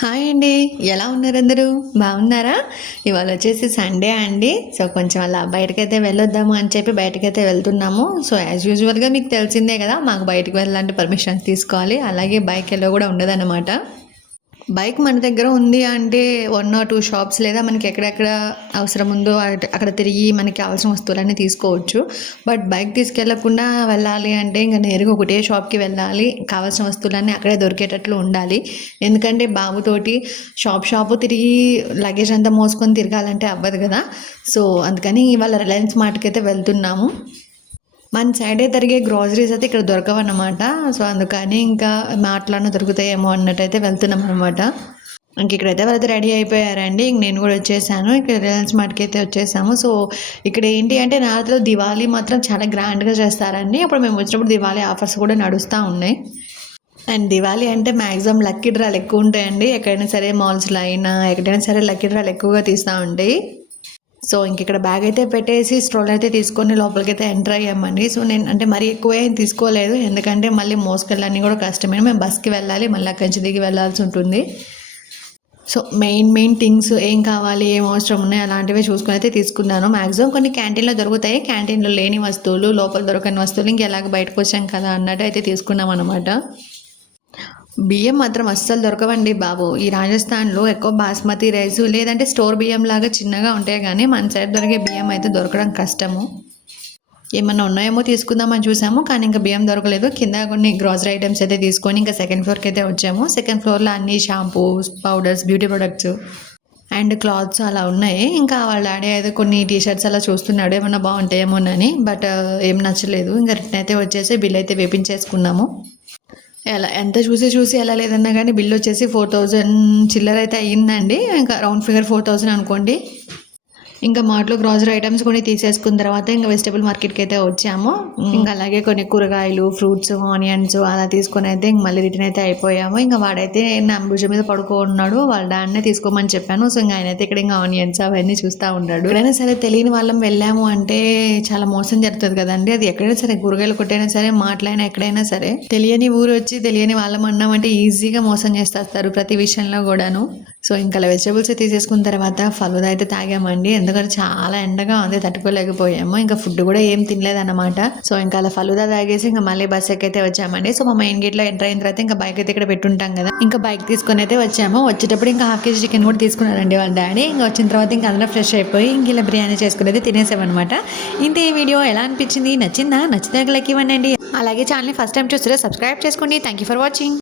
Hi అండి. ఎలా ఉన్నారు అందరూ? బాగున్నారా? ఇవాళ వచ్చేసి సండే అండి. సో కొంచెం అలా బయటకైతే వెళ్ళొద్దాము అని చెప్పి బయటకైతే వెళ్తున్నాము. సో యాజ్ యూజువల్గా మీకు తెలిసిందే కదా, మాకు బయటకు వెళ్ళాలంటే పర్మిషన్ తీసుకోవాలి. అలాగే బైక్ ఎల్లో కూడా ఉండదన్నమాట. బైక్ మన దగ్గర ఉంది అంటే 1 ఆర్ 2 షాప్స్ లేదా మనకి ఎక్కడెక్కడ అవసరం ఉందో అక్కడ తిరిగి మనకి కావాల్సిన వస్తువులన్నీ తీసుకోవచ్చు. బట్ బైక్ తీసుకెళ్లకుండా వెళ్ళాలి అంటే ఇంకా నేరుగా ఒకటే షాప్కి వెళ్ళాలి. కావాల్సిన వస్తువులన్నీ అక్కడే దొరికేటట్లు ఉండాలి. ఎందుకంటే బాబుతోటి షాపు తిరిగి లగేజ్ అంతా మోసుకొని తిరగాలంటే అవ్వదు కదా. సో అందుకని ఇవాళ రిలయన్స్ మార్ట్కి అయితే వెళ్తున్నాము. మన సైడే తిరిగే గ్రాసరీస్ అయితే ఇక్కడ దొరకవన్నమాట. సో అందుకని ఇంకా మాటలన్నా దొరుకుతాయేమో అన్నట్టయితే వెళ్తున్నాం అనమాట. ఇంక ఇక్కడైతే వాళ్ళైతే రెడీ అయిపోయారండి. ఇంక నేను కూడా వచ్చేసాను. ఇక్కడ రిలయన్స్ మార్ట్కి అయితే వచ్చేసాము. సో ఇక్కడ ఏంటి అంటే నార్త్లో దివాళీ మాత్రం చాలా గ్రాండ్గా చేస్తారండి. అప్పుడు మేము వచ్చినప్పుడు దివాళీ ఆఫర్స్ కూడా నడుస్తూ ఉన్నాయి. అండ్ దివాళీ అంటే మ్యాక్సిమం లక్కీ డ్రాలు ఎక్కువ ఉంటాయండి. ఎక్కడైనా సరే మాల్స్లో అయినా ఎక్కడైనా సరే లక్కీ డ్రాలు ఎక్కువగా తీస్తూ ఉంటాయి. సో ఇంక ఇక్కడ బ్యాగ్ అయితే పెట్టేసి స్ట్రోల్ అయితే తీసుకొని లోపలికి అయితే ఎంటర్ అయ్యామండి. సో నేను అంటే మరీ ఎక్కువ ఏం తీసుకోలేదు, ఎందుకంటే మళ్ళీ మోసుకెళ్ళాలని కూడా కష్టమే. మేము బస్కి వెళ్ళాలి, మళ్ళీ అక్కడి నుంచి దిగి వెళ్ళాల్సి ఉంటుంది. సో మెయిన్ థింగ్స్ ఏం కావాలి, ఏం అవసరం ఉన్నాయి అలాంటివి చూసుకొని అయితే తీసుకున్నాను. మ్యాక్సిమం కొన్ని క్యాంటీన్లో దొరుకుతాయి. క్యాంటీన్లో లేని వస్తువులు, లోపల దొరకని వస్తువులు ఇంక ఎలాగ బయటకు వచ్చాం కదా అన్నట్టు అయితే తీసుకున్నాం అనమాట. బియ్యం మాత్రం అస్సలు దొరకవండి బాబు. ఈ రాజస్థాన్లో ఎక్కువ బాస్మతి రైస్ లేదంటే స్టోర్ బియ్యం లాగా చిన్నగా ఉంటాయి, కానీ మన సైడ్ దొరికే బియ్యం అయితే దొరకడం కష్టము. ఏమన్నా ఉన్నాయేమో తీసుకుందామని చూసాము, కానీ ఇంకా బియ్యం దొరకలేదు. కింద కొన్ని గ్రాసరీ ఐటమ్స్ అయితే తీసుకొని ఇంకా సెకండ్ ఫ్లోర్కి అయితే వచ్చాము. సెకండ్ ఫ్లోర్లో అన్ని shampoos, powders, beauty products and clothes అలా ఉన్నాయి. ఇంకా వాళ్ళ డాడీ అయితే కొన్ని టీషర్ట్స్ అలా చూస్తున్నాడు, ఏమన్నా బాగుంటాయేమోనని. బట్ ఏం నచ్చలేదు. ఇంకా రిటర్న్ అయితే వచ్చేసి బిల్ అయితే వేపించేసుకున్నాము. ఎలా ఎంత చూసి ఎలా లేదన్నా కానీ బిల్ వచ్చేసి 4000 చిల్లర అయితే అయ్యిందండి. ఇంకా రౌండ్ ఫిగర్ 4000 అనుకోండి. ఇంకా మార్ట్లో గ్రాసరీ ఐటమ్స్ కొన్ని తీసేసుకున్న తర్వాత ఇంకా వెజిటబుల్ మార్కెట్కి అయితే వచ్చాము. ఇంకా అలాగే కొన్ని కూరగాయలు, ఫ్రూట్స్, ఆనియన్స్ అలా తీసుకొని అయితే ఇంక మళ్ళీ రిటర్న్ అయితే అయిపోయాము. ఇంకా వాడైతే నా భుజం మీద పడుకున్నాడు, వాళ్ళ డాడీనే తీసుకోమని చెప్పాను. సో ఇంకా ఆయన అయితే ఇక్కడ ఇంకా ఆనియన్స్ అవన్నీ చూస్తూ ఉన్నాడు. ఎక్కడైనా సరే తెలియని వాళ్ళం వెళ్ళాము అంటే చాలా మోసం జరుగుతుంది కదండి. అది ఎక్కడైనా సరే కూరగాయలు కొట్టైనా సరే, మాటలైనా ఎక్కడైనా సరే తెలియని ఊరు వచ్చి తెలియని వాళ్ళం అన్నామంటే ఈజీగా మోసం చేస్తారు ప్రతి విషయంలో కూడాను. సో ఇంకా వెజిటబుల్స్ తీసేసుకున్న తర్వాత ఫలుదా అయితే తాగామండి. ఎందుకంటే చాలా ఎండగా ఉంది, తట్టుకోలేకపోయాము. ఇంకా ఫుడ్ కూడా ఏం తినలేదన్నమాట. సో ఇంకా అలా ఫలుదా తాగేసి ఇంకా మళ్ళీ బస్ ఎక్కైతే వచ్చామండి. సో మా మెయిన్ గేట్లో ఎంటర్ అయిన తర్వాత ఇంకా బైక్ అయితే ఇక్కడ పెట్టుంటాం కదా, ఇంకా బైక్ తీసుకొని అయితే వచ్చాము. వచ్చేటప్పుడు ఇంకా ½ కేజీ చికెన్ కూడా తీసుకున్నారండి వాళ్ళ డాడీ. ఇంకా వచ్చిన తర్వాత ఇంకా అందులో ఫ్రెష్ అయిపోయి ఇంక ఇలా బిర్యానీ చేసుకుని అయితే తినేసామన్నమాట. ఇంత ఈ వీడియో ఎలా అనిపించింది? నచ్చిందా? నచ్చితే లైక్ ఇవ్వండి. అలాగే ఛానల్ని ఫస్ట్ టైం చూస్తే సబ్స్క్రైబ్ చేసుకోండి. Thank you for watching.